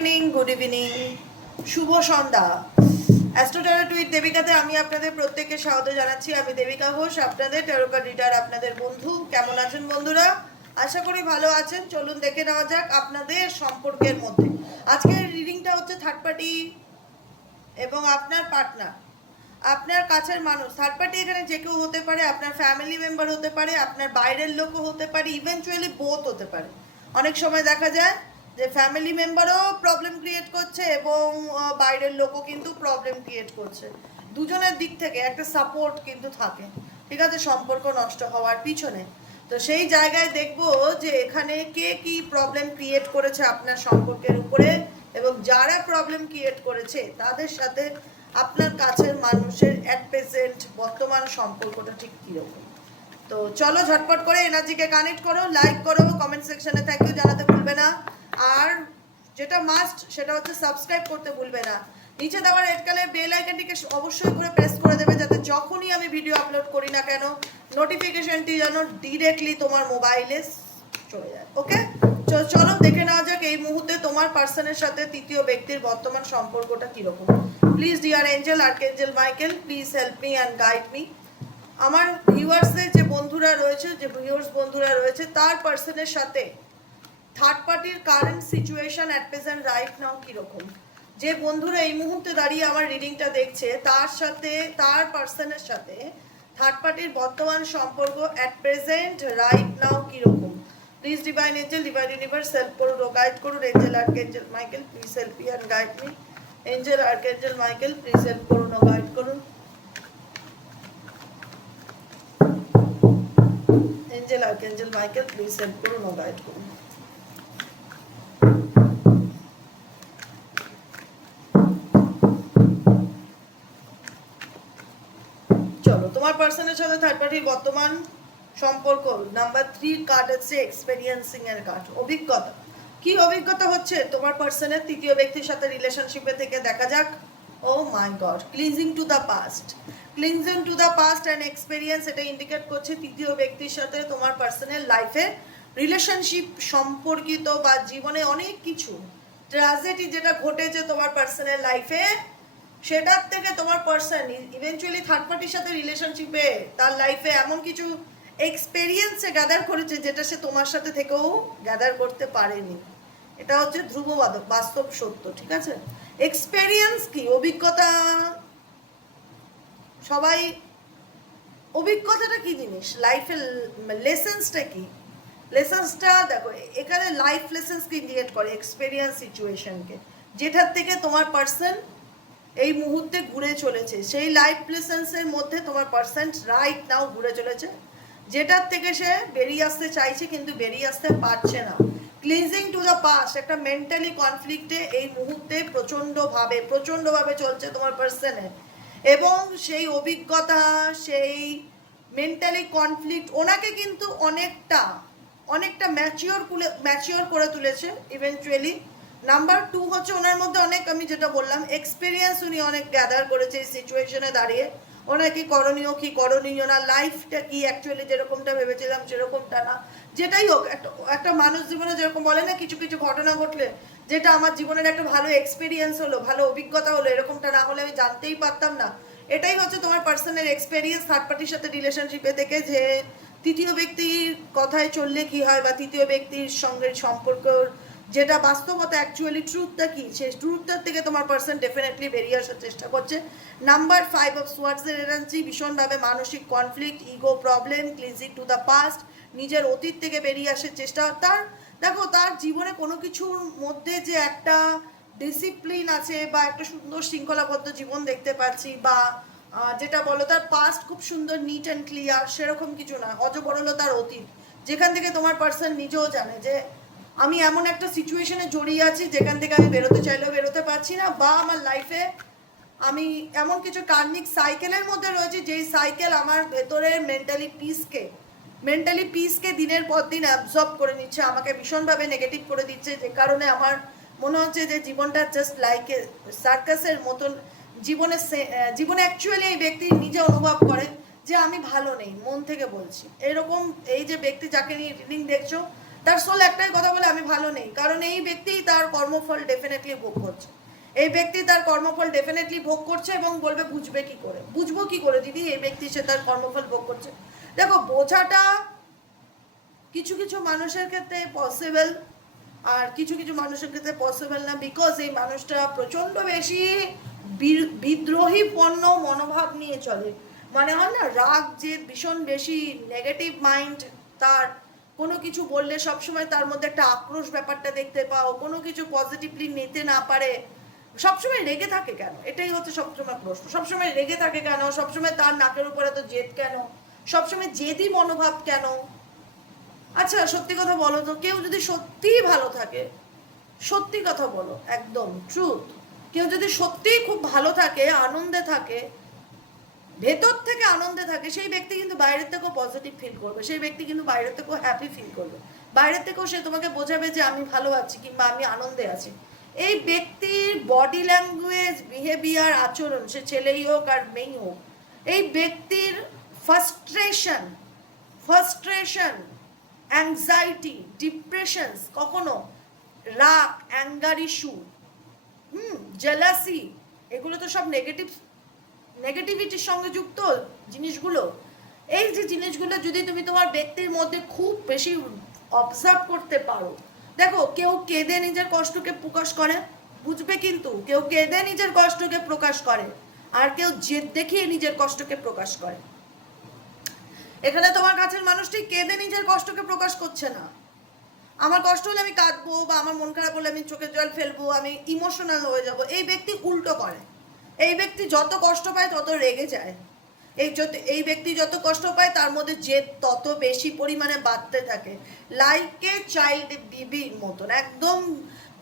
Evening good evening শুভ সন্ধ্যা। অ্যাস্ট্রোটারা টুইট দেবিকাতে আমি আপনাদের প্রত্যেককে স্বাগত জানাচ্ছি। আমি দেবিকা ঘোষ, আপনাদের টেরোকা রিডার আপনাদের বন্ধু। কেমন আছেন বন্ধুরা? আশা করি ভালো আছেন। চলুন দেখে নেওয়া যাক আপনাদের সম্পর্কের মধ্যে। আজকের রিডিংটা হচ্ছে থার্ড পার্টি এবং আপনার পার্টনার আপনার কাছের মানুষ। থার্ড পার্টি এখানে যে কেউ হতে পারে, আপনার ফ্যামিলি মেম্বার হতে পারে, আপনার বাইরের লোকও হতে পারে ইভেনচুয়ালি বোথ হতে পারে। অনেক সময় দেখা যায় যে ফ্যামিলি মেম্বারও প্রবলেম ক্রিয়েট করছে এবং বাইরের লোকও কিন্তু প্রবলেম ক্রিয়েট করছে। দুজনের দিক থেকে একটা সাপোর্ট কিন্তু থাকে। ঠিক আছে? সম্পর্ক নষ্ট হওয়ার পিছনে। তো সেই জায়গায় দেখব যে এখানে কে কি প্রবলেম ক্রিয়েট করেছে আপনার সম্পর্কের উপরে এবং যারা প্রবলেম ক্রিয়েট করেছে, তাদের সাথে আপনার কাছের মানুষের অ্যাট প্রেজেন্ট বর্তমান সম্পর্কটা ঠিক কীরকম? তো চলো ঝটপট করে এনার্জিকে কানেক্ট করো লাইক করো কমেন্ট সেকশনে থ্যাংক ইউ জানাতে ভুলবে না। আর যেটা মাস্ট সেটা হচ্ছে সাবস্ক্রাইব করতে ভুলবে না। নিচে দেওয়া রেড কালার বেল আইকনটিকে অবশ্যই করে প্রেস করে দেবে যাতে যখনই আমি ভিডিও আপলোড করি না কেন নোটিফিকেশনটি যেন ডিরেক্টলি তোমার মোবাইলে চলে যায়। ওকে চলো দেখে নেওয়া যাক এই মুহূর্তে তোমার পার্সনের সাথে তৃতীয় ব্যক্তির বর্তমান সম্পর্কটা কীরকম। Please dear angel archangel Michael please help me and guide me আমার ভিউয়ার্সদের যে বন্ধুরা রয়েছে, যে ভিউয়ার্স বন্ধুরা রয়েছে, তার পার্সনের সাথে থার্ড পার্টির current situation at present right now কীরকম? যে বন্ধুরা এই মুহূর্তে দাঁড়িয়ে আমার রিডিংটা দেখছে, তার সাথে, তার পার্সনের সাথে থার্ড পার্টির বর্তমান সম্পর্ক অ্যাট প্রেজেন্ট রাইট নাও কীরকম? Please divine angel divine universe help করুন গাইড করুন। Angel archangel Michael please help me and guide me angel archangel Michael please help করুন গাইড করুন। Angel archangel Michael please help করুন guide করুন। পার্সনের সাথে third পার্টির বর্তমান সম্পর্ক নাম্বার থ্রি কার্ড হচ্ছে এক্সপেরিয়েন্সিং এর কার্ড অভিজ্ঞতা। কি অভিজ্ঞতা হচ্ছে? তোমার পার্সনের তৃতীয় ব্যক্তির সাথে রিলেশনশিপে থেকে দেখা যাক। ও my god cleansing to the past cleansing to the past and experience এটা ইন্ডিকেট করছে তৃতীয় ব্যক্তির সাথে তোমার পার্সনের লাইফে রিলেশনশিপ সম্পর্কিত বা জীবনে অনেক কিছু। ট্র্যাজেডি যেটা ঘটেছে তোমার পার্সনের লাইফে সেটার থেকে তোমার পার্সন ইভেনচুয়ালি থার্ড পার্টির সাথে রিলেশনশিপে তার লাইফে এমন কিছু এক্সপেরিয়েন্সে গ্যাদার করেছে যেটা সে তোমার সাথে থেকেও গ্যাদার করতে পারেনি। এটা হচ্ছে ধ্রুববাদ বাস্তব সত্য, ঠিক আছে? এক্সপেরিয়েন্স কি? অভিজ্ঞতা? সবাই, অভিজ্ঞতাটা কি জিনিস? লাইফের লেসেন্সটা কি? লেসেন্সটা দেখো, এখানে লাইফ লেসেন্সকে ইন্ডিকেট করে এক্সপেরিয়েন্স সিচুয়েশনকে যেটার থেকে তোমার পার্সন এই মুহূর্তে ঘুরে চলেছে। সেই লাইফ লেসেন্সের মধ্যে তোমার পার্সেন্ট রাইট নাও ঘুরে চলেছে। যেটার থেকে সে বেরিয়ে আসতে চাইছে কিন্তু বেরিয়ে আসতে পারছে না। ক্লিনজিং টু দ্য পাস্ট একটা মেন্টালি কনফ্লিক্টে এই মুহূর্তে প্রচণ্ডভাবে প্রচণ্ডভাবে চলছে তোমার পার্সনে এবং সেই অভিজ্ঞতা, সেই মেন্টালি কনফ্লিক্ট ওনাকে কিন্তু অনেকটা অনেকটা ম্যাচিওর ম্যাচিওর করে তুলেছে ইভেনচুয়ালি নাম্বার টু হচ্ছে ওনার মধ্যে অনেক, আমি যেটা বললাম এক্সপিরিয়েন্স উনি অনেক গ্যাদার করেছে এই সিচুয়েশনে দাঁড়িয়ে। ওনার কি করণীয় কি করণীয় না লাইফটা কি অ্যাকচুয়ালি যেরকমটা ভেবেছিলাম সেরকমটা না। যেটাই হোক, একটা একটা মানুষ জীবনে যেরকম বলে না, কিছু কিছু ঘটনা ঘটলে, যেটা আমার জীবনের একটা ভালো এক্সপিরিয়েন্স হলো, ভালো অভিজ্ঞতা হলো, এরকমটা না হলে আমি জানতেই পারতাম না। এটাই হচ্ছে তোমার পার্সোনাল এক্সপিরিয়েন্স থার্ড পার্টির সাথে রিলেশনশিপে থেকে যে, তৃতীয় ব্যক্তির কথায় চললে কি হয় বা তৃতীয় ব্যক্তির সঙ্গে সম্পর্ক যেটা বাস্তবতা অ্যাকচুয়ালি ট্রুথটা কি? সেই ট্রুথটার থেকে তোমার পার্সন ডেফিনেটলি বেরিয়ে আসার চেষ্টা করছে। নাম্বার ফাইভ অফ সোয়ার্ডসের এনার্জি ভীষণভাবে মানসিক conflict ego problem cleansing to the past নিজের অতীত থেকে বেরিয়ে আসার চেষ্টা। তার, দেখো, তার জীবনে কোনো কিছুর মধ্যে যে একটা ডিসিপ্লিন আছে বা একটা সুন্দর শৃঙ্খলাবদ্ধ জীবন দেখতে পাচ্ছি বা যেটা বলো তার পাস্ট খুব সুন্দর নিট অ্যান্ড ক্লিয়ার সেরকম কিছু না। অজবরলতার অতীত। যেখান থেকে তোমার পার্সন নিজেও জানে যে আমি এমন একটা সিচুয়েশনে জড়িয়ে আছি, যেখান থেকে আমি বেরোতে চাইলেও বেরোতে পারছি না, বা আমার লাইফে আমি এমন কিছু কার্নিক সাইকেলের মধ্যে রয়েছে, যেই সাইকেল আমার ভেতরের মেন্টালি পিসকে মেন্টালি পিসকে দিনের পর দিন অ্যাবজর্ব করে নিচ্ছে, আমাকে ভীষণভাবে নেগেটিভ করে দিচ্ছে, যে কারণে আমার মনে হচ্ছে যে জীবনটা জাস্ট লাইক সার্কাসের মতন, জীবনে জীবনে অ্যাকচুয়ালি এই ব্যক্তি নিজে অনুভব করে যে আমি ভালো নেই, মন থেকে বলছি। এরকম এই যে ব্যক্তি যাকে নিয়ে রিডিং দেখছ তার সোল একটাই কথা বলে আমি ভালো নেই। কারণ এই ব্যক্তি তার কর্মফল ডেফিনেটলি ভোগ করছে। এই ব্যক্তি তার কর্মফল ডেফিনেটলি ভোগ করছে এবং বলবে, বুঝবে কি করে? বুঝব কি করে দিদি? এই ব্যক্তি সে তার কর্মফল ভোগ করছে। দেখো, বোঝাটা কিছু কিছু মানুষের ক্ষেত্রে পসিবল আর কিছু কিছু মানুষের ক্ষেত্রে পসিবল না বিকজ এই মানুষটা প্রচণ্ড বেশি বিদ্রোহী পণ্য মনোভাব নিয়ে চলে। মানে হয় না, রাগ যে ভীষণ বেশি নেগেটিভ মাইন্ড তার কোনো কিছু বললে সবসময় তার মধ্যে একটা আক্রোশ ব্যাপারটা দেখতে পাও, কোনো কিছু পজিটিভলি নিতে না পারে। সবসময় রেগে থাকে কেন? এটাই হচ্ছে সবসময় প্রশ্ন। সবসময় রেগে থাকে কেন? সবসময় তার নাকের উপরে তো জেদ কেন? সবসময় জেদি মনোভাব কেন? আচ্ছা সত্যি কথা বলো তো, কেউ যদি সত্যিই ভালো থাকে, সত্যি কথা বলো, একদম ট্রুথ কেউ যদি সত্যিই খুব ভালো থাকে, আনন্দে থাকে ভেতর থেকে আনন্দে থাকে, সেই ব্যক্তি কিন্তু বাইরের থেকেও পজিটিভ ফিল করবে, সেই ব্যক্তি কিন্তু বাইরের থেকেও হ্যাপি ফিল করবে। বাইরের থেকেও সে তোমাকে বোঝাবে যে আমি ভালো আছি কিংবা আমি আনন্দে আছি। এই ব্যক্তির বডি ল্যাঙ্গুয়েজ বিহেভিয়ার আচরণ, সে ছেলেই হোক আর মেয়েই হোক, এই ব্যক্তির ফার্স্ট্রেশন ফার্স্ট্রেশন অ্যাংজাইটি ডিপ্রেশনস কখনো রাগ অ্যাঙ্গার ইস্যু হুম জেলাসি এগুলো তো সব নেগেটিভ নেগেটিভিটির সঙ্গে যুক্ত জিনিসগুলো, এই যে জিনিসগুলো যদি তুমি তোমার ব্যক্তির মধ্যে খুব বেশি অবজার্ভ করতে পারো, দেখো কেউ কেঁদে নিজের কষ্টকে প্রকাশ করে, বুঝবে কিন্তু, কেউ কেঁদে নিজের কষ্টকে প্রকাশ করে, আর কেউ জেদ দেখিয়ে নিজের কষ্টকে প্রকাশ করে। এখানে তোমার কাছের মানুষটি কেঁদে নিজের কষ্টকে প্রকাশ করছে না। আমার কষ্ট হলে আমি কাঁদবো বা আমার মন খারাপ হলে আমি চোখের জল ফেলব, আমি ইমোশনাল হয়ে যাব, এই ব্যক্তি উল্টো করে। এই ব্যক্তি যত কষ্ট পায়, তত রেগে যায়। এই যত, এই ব্যক্তি যত কষ্ট পায়, তার মধ্যে জেদ তত বেশি পরিমাণে বাড়তে থাকে। লাইক এ চাইল্ড বিবির মতন। একদম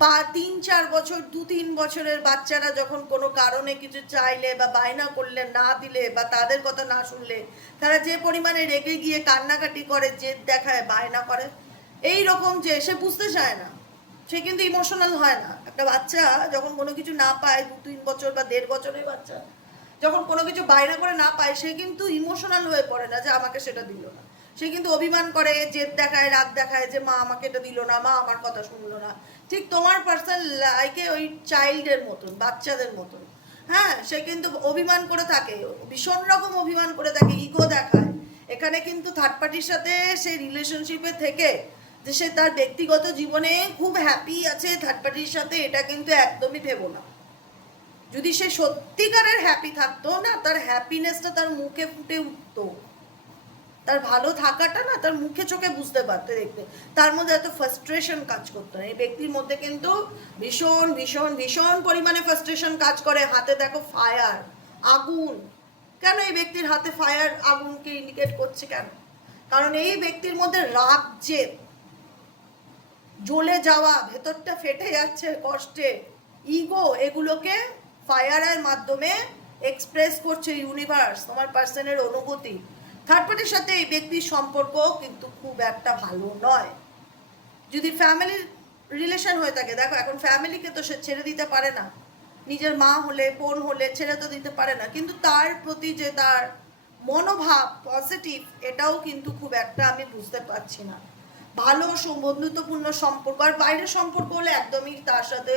পা তিন, চার বছর, দু, তিন বছরের বাচ্চারা যখন কোনো কারণে কিছু চাইলে বা বায়না করলে, না দিলে বা তাদের কথা না শুনলে, তারা যে পরিমাণে রেগে গিয়ে কান্নাকাটি করে, জেদ দেখায়, বায়না করে এই রকম যে, সে বুঝতে চায় না। সে কিন্তু ইমোশনাল হয় না। একটা বাচ্চা যখন কোনো কিছু না পায়, দু, তিন বছর বা দেড় বছরের বাচ্চা, যখন কোনো কিছু বায়না করে না পায়, সে কিন্তু ইমোশনাল হয়ে পড়ে না যে আমাকে সেটা দিল না। সে কিন্তু অভিমান করে, জেদ দেখায়, রাগ দেখায় যে, মা, আমাকে এটা দিল না, মা, আমার কথা শুনলো না। ঠিক তোমার পার্সন লাইকে ওই চাইল্ডের মতন, বাচ্চাদের মতন। হ্যাঁ সে কিন্তু অভিমান করে থাকে, ভীষণ রকম অভিমান করে থাকে ইগো দেখায়। এখানে কিন্তু থার্ড পার্টির সাথে সে রিলেশনশিপে থেকে সে তার ব্যক্তিগত জীবনে খুব হ্যাপি আছে থার্ড পার্টির সাথে, এটা কিন্তু একদমই ভেবো না। যদি সে সত্যিকারের হ্যাপি থাকতো না, তার হ্যাপিনেসটা তার মুখে ফুটে উঠতো। তার ভালো থাকাটা না, তার মুখে চোখে বুঝতে পারতে দেখতে। তার মধ্যে এত ফ্রাস্ট্রেশন কাজ করতো না। এই ব্যক্তির মধ্যে কিন্তু ভীষণ ভীষণ ভীষণ পরিমাণে ফ্রাস্ট্রেশন কাজ করে। হাতে দেখো ফায়ার আগুন। কেন এই ব্যক্তির হাতে ফায়ার আগুনকে ইন্ডিকেট করছে কেন? কারণ এই ব্যক্তির মধ্যে রাগ, জেদ জ্বলে যাওয়া, ভেতরটা ফেটে যাচ্ছে কষ্টে। ইগো এগুলোকে ফায়ারের মাধ্যমে এক্সপ্রেস করছে ইউনিভার্স তোমার পার্সনের অনুভূতি। থার্ড পার্টির সাথে এই ব্যক্তির সম্পর্ক কিন্তু খুব একটা ভালো নয়। যদি ফ্যামিলির রিলেশন হয়ে থাকে, দেখো এখন ফ্যামিলিকে তো সে ছেড়ে দিতে পারে না। নিজের মা হলে, বোন হলে ছেড়ে তো দিতে পারে না। কিন্তু তার প্রতি যে তার মনোভাব পজিটিভ এটাও কিন্তু খুব একটা আমি বুঝতে পারছি না। ভালো বন্ধুত্বপূর্ণ সম্পর্ক, আর বাইরের সম্পর্ক হলে একদমই তার সাথে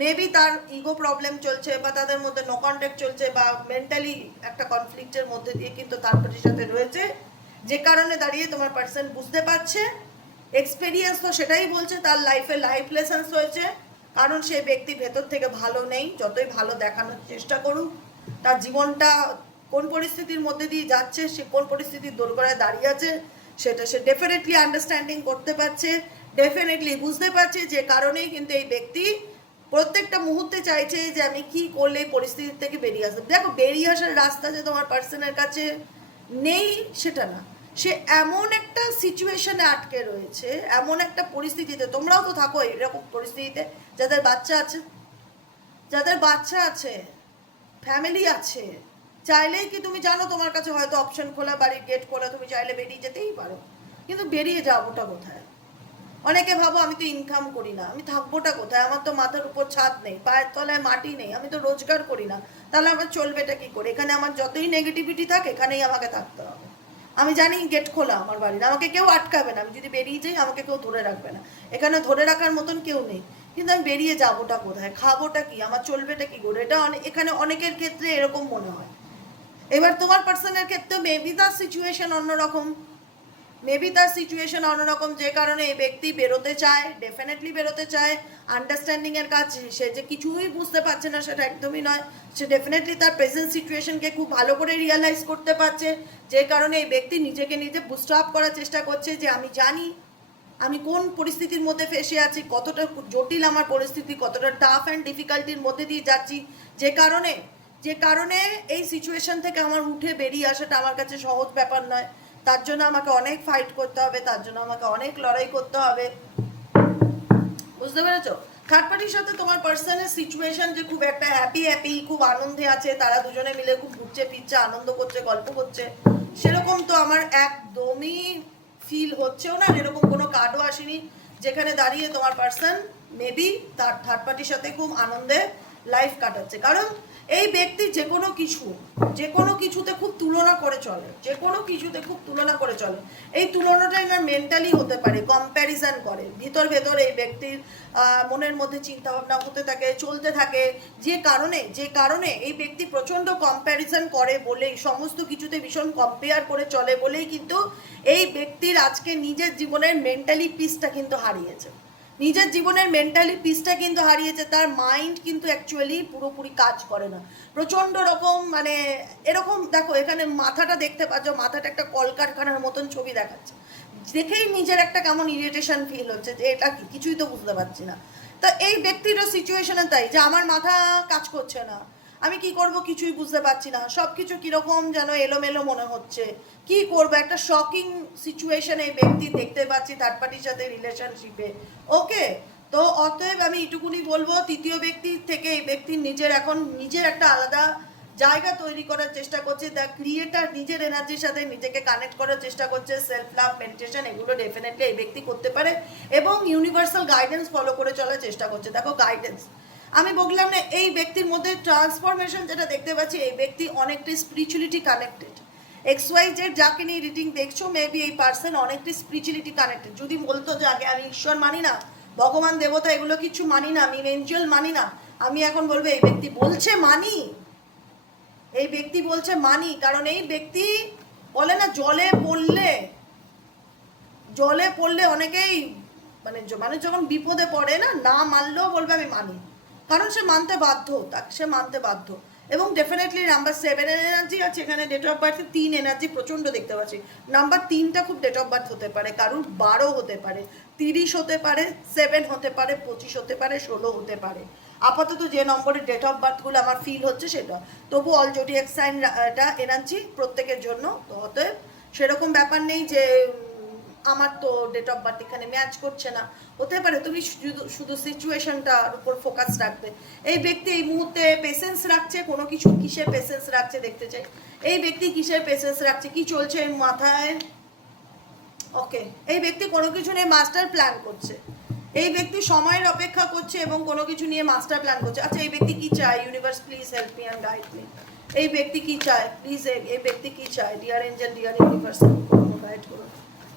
মেবি তার ইগো প্রবলেম চলছে বা তাদের মধ্যে নো কন্ট্যাক্ট চলছে বা মেন্টালি একটা কনফ্লিক্টের মধ্যে দিয়ে কিন্তু তার পার্টির সাথে রয়েছে। যে কারণে দাঁড়িয়ে তোমার পার্সন বুঝতে পারছে এক্সপিরিয়েন্স তো সেটাই বলছে, তার লাইফে লাইফ লেসেন্স হয়েছে কারণ সে ব্যক্তি ভেতর থেকে ভালো নেই, যতই ভালো দেখানোর চেষ্টা করুক, তার জীবনটা কোন পরিস্থিতির মধ্যে দিয়ে যাচ্ছে, সে কোন পরিস্থিতির দোরগোড়ায় দাঁড়িয়ে আছে সেটা সে ডেফিনেটলি আন্ডারস্ট্যান্ডিং করতে পারছে ডেফিনেটলি বুঝতে পারছে যে কারণেই কিন্তু এই ব্যক্তি প্রত্যেকটা মুহূর্তে চাইছে যে আমি কি করলে এই পরিস্থিতি থেকে বেরিয়ে আসব দেখো, বেরিয়ে আসার রাস্তা যে তোমার পার্সনের কাছে নেই, সেটা না। সে এমন একটা সিচুয়েশনে আটকে রয়েছে, এমন একটা পরিস্থিতিতে, তোমরাও তো থাকো এরকম পরিস্থিতিতে, যাদের বাচ্চা আছে, যাদের বাচ্চা আছে ফ্যামিলি আছে চাইলেই কি তুমি জানো তোমার কাছে হয়তো অপশন খোলা, বাড়ির গেট খোলা, তুমি চাইলে বেরিয়ে যেতেই পারো। কিন্তু বেরিয়ে যাবোটা কোথায়? অনেকে ভাবো, আমি তো ইনকাম করি না, আমি থাকবোটা কোথায়? আমার তো মাথার উপর ছাদ নেই, পায়ের তলায় মাটি নেই, আমি তো রোজগার করি না। তাহলে আমার চলবেটা কি করে? এখানে আমার যতই নেগেটিভিটি থাকে, এখানেই আমাকে থাকতে হবে। আমি জানি গেট খোলা আমার বাড়ির, আমাকে কেউ আটকাবে না। আমি যদি বেরিয়ে যাই, আমাকে কেউ ধরে রাখবে না। এখানে ধরে রাখার মতন কেউ নেই। কিন্তু আমি বেরিয়ে যাবোটা কোথায়? খাবোটা কি? আমার চলবেটা কি করে? এটা এখানে অনেকের ক্ষেত্রে এরকম মনে হয়। এবার তোমার পার্সনের ক্ষেত্রে মেবি তার সিচুয়েশন অন্যরকম। মেবি তার সিচুয়েশন অন্যরকম যে কারণে এই ব্যক্তি বেরোতে চায় ডেফিনেটলি বেরোতে চায়। আন্ডারস্ট্যান্ডিংয়ের কাজ, সে যে কিছুই বুঝতে পারছে না সেটা একদমই নয়। সে ডেফিনেটলি তার প্রেজেন্ট সিচুয়েশনকে খুব ভালো করে রিয়েলাইজ করতে পারছে। যে কারণে এই ব্যক্তি নিজেকে নিজে বুস্ট আপ করার চেষ্টা করছে যে আমি জানি, আমি কোন পরিস্থিতির মধ্যে ফেসে আছি, কতটা জটিল আমার পরিস্থিতি, কতটা টাফ অ্যান্ড ডিফিকাল্টির মধ্যে দিয়ে যাচ্ছি। যে কারণে যে কারণে এই সিচুয়েশন থেকে আমার উঠে বেরিয়ে আসাটা আমার কাছে সহজ ব্যাপার নয়। তার জন্য আমাকে অনেক ফাইট করতে হবে, তার জন্য আমাকে অনেক লড়াই করতে হবে। বুঝতে পেরেছ? থার্ড পার্টির সাথে তোমার পার্সনের সিচুয়েশন যে খুব একটা হ্যাপি হ্যাপি খুব আনন্দে আছে, তারা দুজনে মিলে খুব ঘুরছে, ফিরছে, আনন্দ করছে, গল্প করছে, সেরকম তো আমার একদমই ফিল হচ্ছেও না, এরকম কোনো কার্ডও আসেনি, যেখানে দাঁড়িয়ে তোমার পার্সন মেবি তার থার্ড পার্টির সাথে খুব আনন্দে লাইফ কাটাচ্ছে। কারণ এই ব্যক্তি যে কোনো কিছু, যে কোনো কিছুতে খুব তুলনা করে চলে, যে কোনো কিছুতে খুব তুলনা করে চলে। এই তুলনাটা এনার মেন্টালি হতে পারে কম্প্যারিজন করে। ভিতর ভেতর এই ব্যক্তির মনের মধ্যে চিন্তা ভাবনা হতে থাকে, চলতে থাকে। যে কারণে যে কারণে এই ব্যক্তি প্রচণ্ড কম্প্যারিজন করে বলেই, সমস্ত কিছুতে ভীষণ কম্পেয়ার করে চলে বলেই কিন্তু এই ব্যক্তির আজকে নিজের জীবনের মেন্টালি পিসটা কিন্তু হারিয়েছে। নিজের জীবনের মেন্টালি পিসটা কিন্তু হারিয়েছে, তার মাইন্ড কিন্তু অ্যাকচুয়ালি পুরোপুরি কাজ করে না। প্রচণ্ড রকম মানে এরকম, দেখো, এখানে মাথাটা দেখতে পাচ্ছ, মাথাটা একটা কলকারখানার মতন ছবি দেখাচ্ছে। দেখেই নিজের একটা কেমন ইরিটেশন ফিল হচ্ছে যে এটা কিছুই তো বুঝতে পারছি না। তো এই ব্যক্তিরও সিচুয়েশনে তাই, যে আমার মাথা কাজ করছে না। আমি কি করব কিছুই বুঝতে পারছি না। সব কিছু কীরকম যেন এলোমেলো মনে হচ্ছে। কি করব? একটা শকিং সিচুয়েশন এই ব্যক্তি দেখতে পাচ্ছি থার্ড পার্টির সাথে রিলেশনশিপে ওকে তো অতএব আমি এটুকুনি বলব, তৃতীয় ব্যক্তি থেকে এই ব্যক্তির নিজের এখন নিজের একটা আলাদা জায়গা তৈরি করার চেষ্টা করছে। দ্য ক্রিয়েটার নিজের এনার্জির সাথে নিজেকে কানেক্ট করার চেষ্টা করছে। সেলফ লাভ মেডিটেশন এগুলো ডেফিনেটলি এই ব্যক্তি করতে পারে এবং ইউনিভার্সাল গাইডেন্স ফলো করে চলার চেষ্টা করছে। দেখো গাইডেন্স আমি বললাম না, এই ব্যক্তির মধ্যে ট্রান্সফরমেশন যেটা দেখতে পাচ্ছি, এই ব্যক্তি অনেকটা spirituality connected X Y Z যাকে নিয়ে রিডিং দেখছ মেবি এই পার্সন অনেকটা স্পিরিচুয়ালিটি কানেক্টেড যদি বলতো যে আগে আমি ঈশ্বর মানি না, ভগবান, দেবতা, এগুলো কিছু মানি না, আমি এঞ্জেল মানি না, আমি এখন বলব এই ব্যক্তি বলছে মানি। এই ব্যক্তি বলছে মানি, কারণ এই ব্যক্তি বলে না, জলে পড়লে জলে পড়লে অনেকেই মানে মানুষ যখন বিপদে পড়ে না না মানলেও বলবে আমি মানি। কারণ সে মানতে বাধ্য তাকে সে মানতে বাধ্য। এবং ডেফিনেটলি নাম্বার সেভেন এনার্জি আছে এখানে ডেট অফ বার্থে তিন এনার্জি প্রচণ্ড দেখতে পাচ্ছি। নাম্বার তিনটা খুব ডেট অফ বার্থ হতে পারে, কারুর বারো হতে পারে, তিরিশ হতে পারে সেভেন হতে পারে, পঁচিশ হতে পারে, ষোলো হতে পারে। আপাতত যে নম্বরের ডেট অফ বার্থগুলো আমার ফিল হচ্ছে সেটা। তবু অল জোডিয়াক সাইন এটা এনার্জি প্রত্যেকের জন্য, তো অতএব সেরকম ব্যাপার নেই যে আমার তো ডেট অফ বার্থ এখানে ম্যাচ করছে না। হতে পারে তুমি শুধু সিচুয়েশনটার উপর ফোকাস রাখবে। এই ব্যক্তি এই মুহূর্তে পেশেন্স রাখছে, কোনো কিছু কিসের পেশেন্স রাখছে দেখতে চাই। এই ব্যক্তি কিসের পেশেন্স রাখছে, কি চলছে মাথায়? ওকে এই ব্যক্তি কোনো কিছু নিয়ে মাস্টার প্ল্যান করছে। এই ব্যক্তি সময়ের অপেক্ষা করছে এবং কোনো কিছু নিয়ে মাস্টার প্ল্যান করছে। আচ্ছা এই ব্যক্তি কি চায়? Universe please help me and guide me এই ব্যক্তি কি চায়? প্লিজ এই ব্যক্তি কি চায়? Dear angel dear universe guide করুন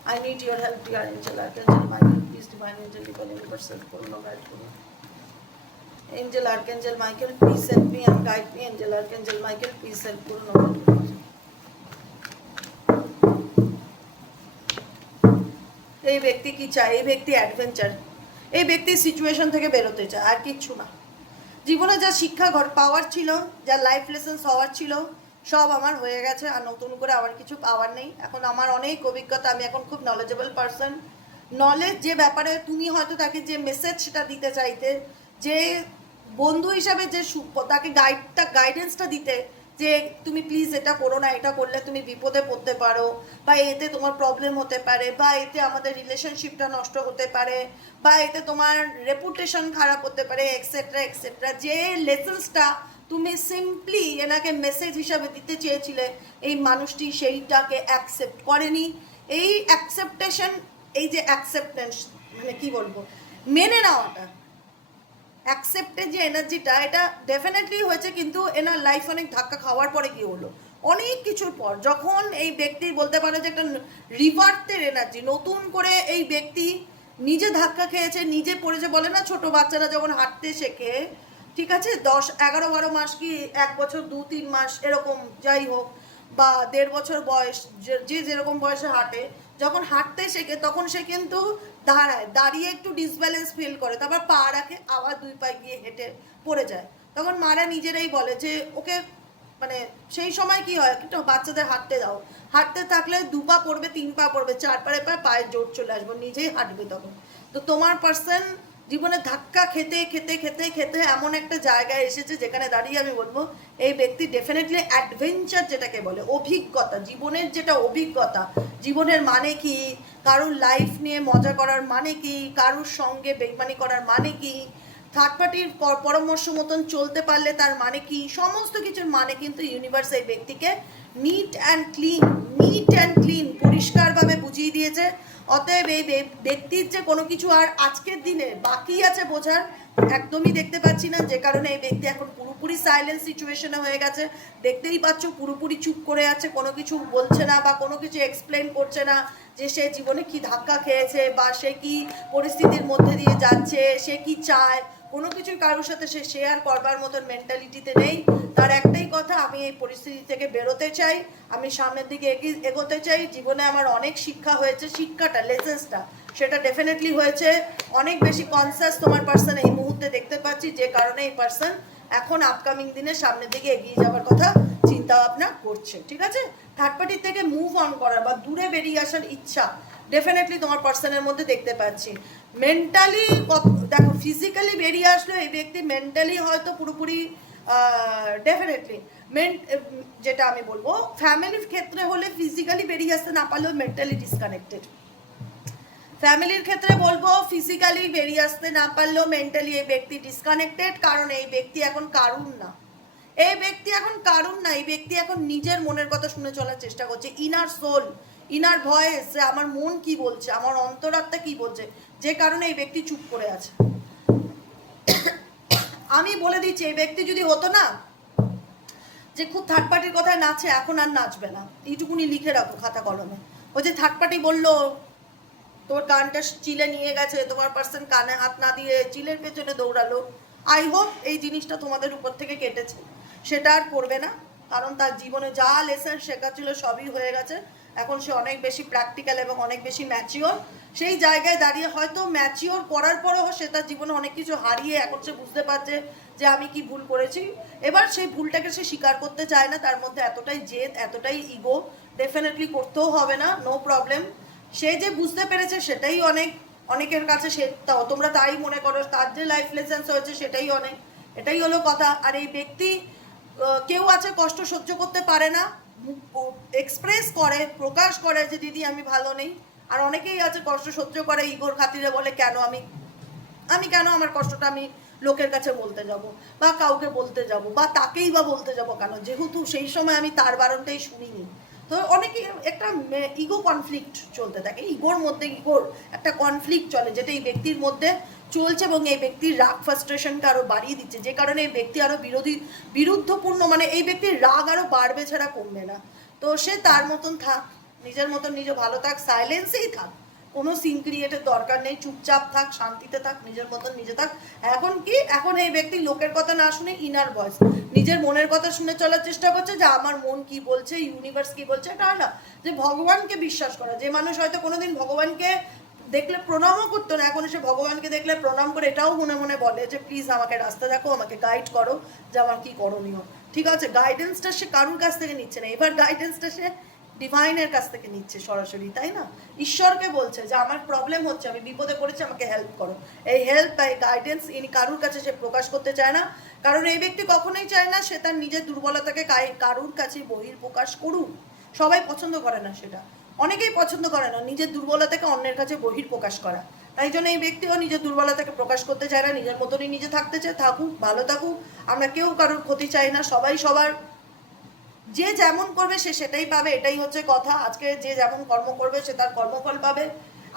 I need your help dear angel archangel Michael please divine angel divine universe help করুন গাইড করুন angel archangel Michael please help me and guide me angel archangel Michael please help করুন guide এই ব্যক্তি কি চায়? এই ব্যক্তি অ্যাডভেঞ্চার এই ব্যক্তি সিচুয়েশন থেকে বেরোতে চায়। আর কিচ্ছু না। জীবনে যা শিক্ষা ঘর পাওয়ার ছিল, যা লাইফ লেসেন্স হওয়ার ছিল সব আমার হয়ে গেছে, আর নতুন করে আবার কিছু পাওয়ার নেই। এখন আমার অনেক অভিজ্ঞতা, আমি এখন খুব নলেজেবল পারসন নলেজ যে ব্যাপারে তুমি হয়তো তাকে যে মেসেজটা দিতে চাইতে, যে বন্ধু হিসাবে যে তাকে গাইডটা গাইডেন্সটা দিতে, যে তুমি প্লিজ এটা করো না, এটা করলে তুমি বিপদে পড়তে পারো, বা এতে তোমার প্রবলেম হতে পারে, বা এতে আমাদের রিলেশনশিপটা নষ্ট হতে পারে, বা এতে তোমার রেপুটেশন খারাপ হতে পারে এক্সেট্রা এক্সেট্রা যে লেসেন্সটা তুমি সিম্পলি এনাকে মেসেজ হিসাবে দিতে চেয়েছিলে, এই মানুষটি সেইটাকে অ্যাকসেপ্ট করেনি। এই অ্যাকসেপ্টেশন এই যে অ্যাকসেপ্টেন্স মানে কি বলব, মেনে নেওয়াটা অ্যাকসেপ্টের যে এনার্জিটা এটা ডেফিনেটলি হয়েছে, কিন্তু এনার লাইফ অনেক ধাক্কা খাওয়ার পরে কি হলো? অনেক কিছুর পর, যখন এই ব্যক্তি বলতে পারে যে একটা রিভার্টের এনার্জি নতুন করে এই ব্যক্তি নিজে ধাক্কা খেয়েছে, নিজে পড়েছে, বলে না ছোট বাচ্চারা যখন হাঁটতে শেখে ঠিক আছে? দশ, এগারো, বারো মাস কি এক বছর, দু, তিন মাস এরকম যাই হোক, বা দেড় বছর বয়স, যে- যেরকম বয়সে হাঁটে, যখন হাঁটতে শেখে তখন সে কিন্তু দাঁড়ায়, দাঁড়িয়ে একটু ডিসব্যালেন্স ফিল করে, তারপর পা রাখে, আবার দুই পায়ে গিয়ে হেঁটে পড়ে যায়। তখন মারা নিজেরাই বলে যে, ওকে মানে সেই সময় কি হয়, একটু বাচ্চাদের হাঁটতে দাও। হাঁটতে থাকলে দু পা পড়বে, তিন পা পড়বে, চার পায়ে পায়ে পায়ের জোর চলে আসবে, নিজেই হাঁটবে তখন। তো তোমার পার্সন জীবনে ধাক্কা খেতে খেতে খেতে খেতে এমন একটা জায়গায় এসেছে যেখানে দাঁড়িয়ে আমি বলব, এই ব্যক্তি ডেফিনেটলি অ্যাডভেঞ্চার যেটাকে বলে, অভিজ্ঞতা, জীবনের যেটা অভিজ্ঞতা, জীবনের মানে কি, কারুর লাইফ নিয়ে মজা করার মানে কি, কারুর সঙ্গে বেইমানি করার মানে কি থার্ড পার্টির পরামর্শ মতন চলতে পারলে তার মানে কি, সমস্ত কিছুর মানে কিন্তু ইউনিভার্স এই ব্যক্তিকে neat and clean neat and clean পরিষ্কারভাবে বুঝিয়ে দিয়েছে। অতএব এই ব্যক্তির যে কোনো কিছু আর আজকের দিনে বাকি আছে বোঝার একদমই দেখতে পাচ্ছি না, যে কারণে এই ব্যক্তি এখন পুরোপুরি সাইলেন্ট সিচুয়েশনে হয়ে গেছে। দেখতেই পাচ্ছ পুরোপুরি চুপ করে আছে, কোনো কিছু বলছে না বা কোনো কিছু এক্সপ্লেন করছে না যে সে জীবনে কি ধাক্কা খেয়েছে বা সে কি পরিস্থিতির মধ্যে দিয়ে যাচ্ছে, সে কি চায়। কোনো কিছু কারোর সাথে সে শেয়ার করবার মতন মেন্টালিটিতে নেই। তার একটাই কথা, আমি এই পরিস্থিতি থেকে বেরোতে চাই, আমি সামনের দিকে এগোতে চাই। জীবনে আমার অনেক শিক্ষা হয়েছে, শিক্ষাটা লেসেন্সটা সেটা ডেফিনেটলি হয়েছে। অনেক বেশি কনসাস তোমার পার্সন এই মুহূর্তে দেখতে পাচ্ছি, যে কারণে এই পার্সন এখন আপকামিং দিনে সামনের দিকে এগিয়ে যাওয়ার কথা চিন্তা ভাবনা করছে, ঠিক আছে? থার্ড পার্টির থেকে মুভ অন করার বা দূরে বেরিয়ে আসার ইচ্ছা ডেফিনেটলি তোমার পার্সনের মধ্যে দেখতে পাচ্ছি। মেন্টালি দেখো ফিজিক্যালি বেরিয়ে আসলে এই ব্যক্তি মেন্টালি হয়তো পুরোপুরি ডেফিনেটলি মেন যেটা আমি বলব ফ্যামিলির ক্ষেত্রে হলে ফিজিক্যালি বেরিয়ে আসতে না পারলেও মেন্টালি ডিসকানেক্টেড ফ্যামিলির ক্ষেত্রে বলব ফিজিক্যালি বেরিয়ে আসতে না পারলেও মেন্টালি এই ব্যক্তি ডিসকানেক্টেড কারণ এই ব্যক্তি এখন কারুন না। এই ব্যক্তি এখন কারুন না, এই ব্যক্তি এখন নিজের মনের কথা শুনে চলার চেষ্টা করছে ইনার সোল ইনার ভয়েস যে আমার মন কি বলছে, আমার অন্তরাত্মা কি বলছে, যে কারণে এই ব্যক্তি চুপ করে আছে। আমি বলে দিচ্ছি, এই ব্যক্তি যদি হতো না, যে খুব থার্ড পার্টির কথায় নাচে, এখন আর নাচবে না। এইটুকুনি লিখে রাখো খাতা কলমে। ওই যে থার্ড পার্টি বলল তোমার কানটা চিলে নিয়ে গেছে, তোমার পার্সন কানে হাত না দিয়ে চিলের পেছনে দৌড়ালো। আই হোপ এই জিনিসটা তোমাদের উপর থেকে কেটেছে। সেটা আর করবে না, কারণ তার জীবনে যা লেসন শেখা ছিল সবই হয়ে গেছে। এখন সে অনেক বেশি প্র্যাকটিক্যাল এবং অনেক বেশি ম্যাচিওর সেই জায়গায় দাঁড়িয়ে হয়তো ম্যাচিওর করার পরেও সে তার জীবনে অনেক কিছু হারিয়ে এখন সে বুঝতে পারছে যে আমি কি ভুল করেছি। এবার সেই ভুলটাকে সে স্বীকার করতে চায় না, তার মধ্যে এতটাই জেদ, এতটাই ইগো ডেফিনেটলি করতেও হবে না নো প্রবলেম সে যে বুঝতে পেরেছে সেটাই অনেক, অনেকের কাছে সে তোমরা তাই মনে করো, তার যে লাইফ লেসেন্স হয়েছে সেটাই অনেক। এটাই হলো কথা। আর এই ব্যক্তি কেউ আছে কষ্ট সহ্য করতে পারে না এক্সপ্রেস করে, প্রকাশ করে যে, দিদি, আমি ভালো নেই। আর অনেকেই আছে কষ্ট সহ্য করে, ইগোর খাতিরে বলে, কেন আমি আমি কেন আমার কষ্টটা আমি লোকের কাছে বলতে যাব? বা কাউকে বলতে যাব? বা তাকেই বা বলতে যাব কেন? যেহেতু সেই সময় আমি তার বারণটাই শুনিনি। তো অনেকে একটা ইগো কনফ্লিক্ট চলতে থাকে। ইগোর মধ্যে ইগোর একটা কনফ্লিক্ট চলে, যেটা এই ব্যক্তির মধ্যে চলছে এবং এই ব্যক্তির রাগ ফ্রাস্ট্রেশনকে আরও বাড়িয়ে দিচ্ছে। যে কারণে এই ব্যক্তি আরও বিরোধী, বিরুদ্ধপূর্ণ মানে এই ব্যক্তির রাগ আরও বাড়বে ছাড়া কমবে না। তো সে তার মতন থাক, নিজের মতন নিজে ভালো থাক সাইলেন্সেই থাক। কোনো সিন ক্রিয়েটের দরকার নেই, চুপচাপ থাক, শান্তিতে থাক, নিজের মতন নিজে থাক। এখন কি? এখন এই ব্যক্তি লোকের কথা না শুনে ইনার ভয়েস নিজের মনের কথা শুনে চলার চেষ্টা করছে যে আমার মন কি বলছে ইউনিভার্স কি বলছে, এটা না যে ভগবানকে বিশ্বাস করা। যে মানুষ হয়তো কোনোদিন ভগবানকে দেখলে প্রণামও করতো না, এখন এসে ভগবানকে দেখলে প্রণাম করে এটাও মনে মনে বলে যে প্লিজ আমাকে রাস্তা দেখো, আমাকে গাইড করো যে আমার কি করণীয়। ঠিক আছে? গাইডেন্সটা সে কারুর কাছ থেকে নিচ্ছে না। এবার গাইডেন্সটা সে ডিভাইনের কাছ থেকে নিচ্ছে সরাসরি, তাই না? ঈশ্বরকে বলছে যে, আমার প্রবলেম হচ্ছে, আমি বিপদে পড়েছি, আমাকে হেল্প করো। এই হেল্প বা এই গাইডেন্স ইনি কারুর কাছে সে প্রকাশ করতে চায় না। কারণ এই ব্যক্তি কখনোই চায় না সে তার নিজের দুর্বলতাকে কারুর কাছে বহির প্রকাশ করুক। সবাই পছন্দ করে না সেটা। অনেকেই পছন্দ করে না নিজের দুর্বলতাকে অন্যের কাছে বহির প্রকাশ করা। তাই জন্য এই ব্যক্তিও নিজের দুর্বলতাকে প্রকাশ করতে চায় না, নিজের মতনই নিজে থাকতে চায়, থাকুক, ভালো থাকুক। আমরা কেউ কারোর ক্ষতি চাই না, সবাই সবার যে যেমন করবে সে সেটাই পাবে, এটাই হচ্ছে কথা। আজকে যে যেমন কর্ম করবে, সে তার কর্মফল পাবে।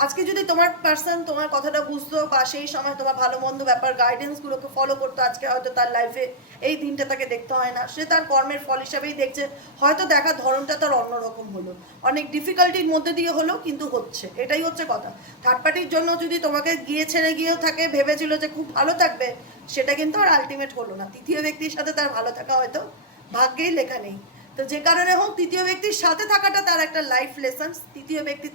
আজকে যদি তোমার পার্সন তোমার কথাটা বুঝতো বা সেই সময় তোমার ভালো মন্দ ব্যাপার গাইডেন্সগুলোকে ফলো করতো, আজকে হয়তো তার লাইফে এই দিনটা তাকে দেখতে হয় না। সে তার কর্মের ফল হিসাবেই দেখছে। হয়তো দেখার ধরনটা তার অন্যরকম হলো। অনেক ডিফিকাল্টির মধ্যে দিয়ে হলো, কিন্তু হচ্ছে। এটাই হচ্ছে কথা। থার্ড পার্টির জন্য যদি তোমাকে গিয়ে ছেড়ে গিয়েও থাকে, ভেবেছিল যে খুব ভালো থাকবে, সেটা কিন্তু আর আলটিমেট হলো না। তৃতীয় ব্যক্তির সাথে তার ভালো থাকা হয়তো ভাগ্যেই লেখা নেই। তো যে কারণে হোক, তৃতীয় ব্যক্তির সাথে থাকাটা তার একটা লাইফ লেসন তৃতীয় ব্যক্তির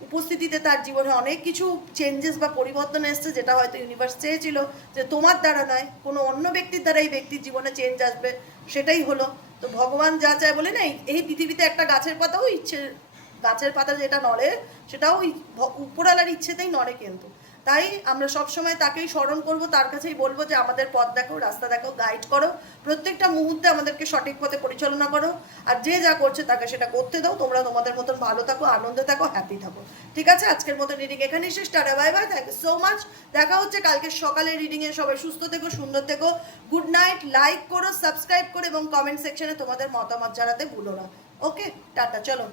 উপস্থিতিতে তার জীবনে অনেক কিছু চেঞ্জেস বা পরিবর্তন এসছে, যেটা হয়তো ইউনিভার্স চেয়েছিল যে তোমার দ্বারা নয়, কোনো অন্য ব্যক্তির দ্বারা এই ব্যক্তির জীবনে চেঞ্জ আসবে, সেটাই হলো। তো ভগবান যা চায় বলে না, এই- পৃথিবীতে একটা গাছের পাতাও ইচ্ছে, গাছের পাতা যেটা নড়ে, সেটাও উপরওয়ালার ইচ্ছেতেই নড়ে কিন্তু। তাই আমরা সব সময় তাকেই স্মরণ করব, তার কাছেই বলব যে আমাদের পথ দেখো রাস্তা দেখো গাইড করো। প্রত্যেকটা মুহূর্তে আমাদেরকে সঠিক পথে পরিচালনা করো। আর যে যা করছে তাকে সেটা করতে দাও। তোমরা তোমাদের মতন ভালো থাকো, আনন্দে থাকো হ্যাপি থাকো। ঠিক আছে? আজকের মতো রিডিং এখানেই শেষ। Tata bye bye thank you so much দেখা হচ্ছে কালকে সকালে রিডিংয়ে সবাই সুস্থ থেকো, সুন্দর থেকো। গুড নাইট লাইক করো সাবস্ক্রাইব করো এবং কমেন্ট সেকশনে তোমাদের মতামত জানাতে ভুলো না। ওকে টাটা, চলো।